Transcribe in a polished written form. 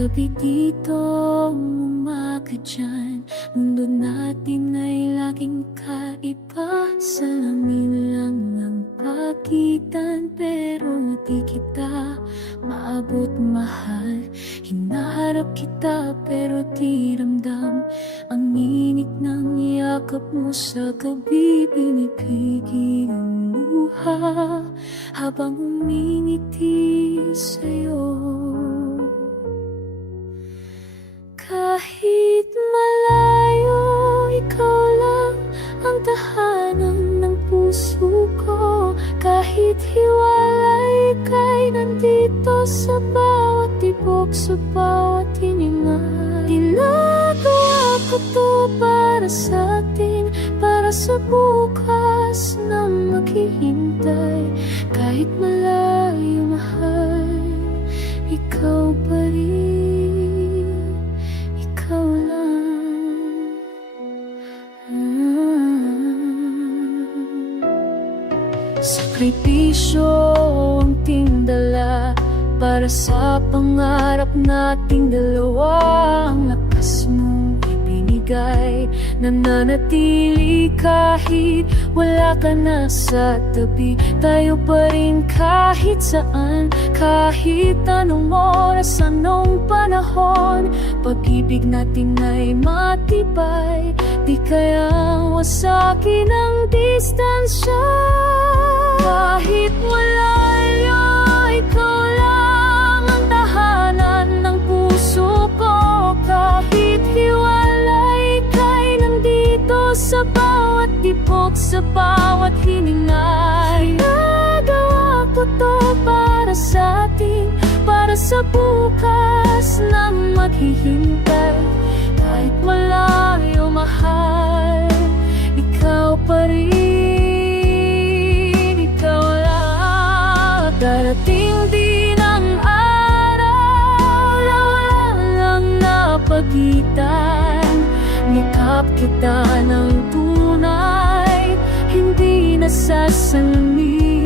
gabi dito, umaga dyan. Mundo natin ay laging kaiba. Salamin lang ang pagitan, pero di kita maabot mahal. Hinaharap kita pero di ramdam ang init ng yakap mo sa gabi. Binibigay ang luha habang umingiti sa'yo. Kahit malayo, ikaw lang ang tahanan ng puso ko. Kahit hiwalay ka'y nandito sa bawat tibok, sa bawat hininga. Ginagawa ko to para sa atin, para sa bukas na maghihintay. Kahit malayo, mahal, ikaw pa rin, ikaw lang. Sakripisyo ang tindala para sa pangarap nating dalawa. Ang lakas mong ibinigay, nananatili kahit wala ka na sa tabi. Tayo pa rin kahit saan, kahit anong oras, anong panahon. Pag-ibig natin ay matibay, di kaya wasakin ang distansya. Kahit malayo, ikaw lang ang tahanan ng puso ko. Kahit hiwalay ka'y nandito sa bawat tibok, sa bawat hininga. Nagawa ko to para sa atin, para sa bukas na maghihintay. Kahit malayo, mahal, ikaw pa rin. Darating din ang araw na walang napagitan. Nikap kita ng tunay, hindi nasasalamin.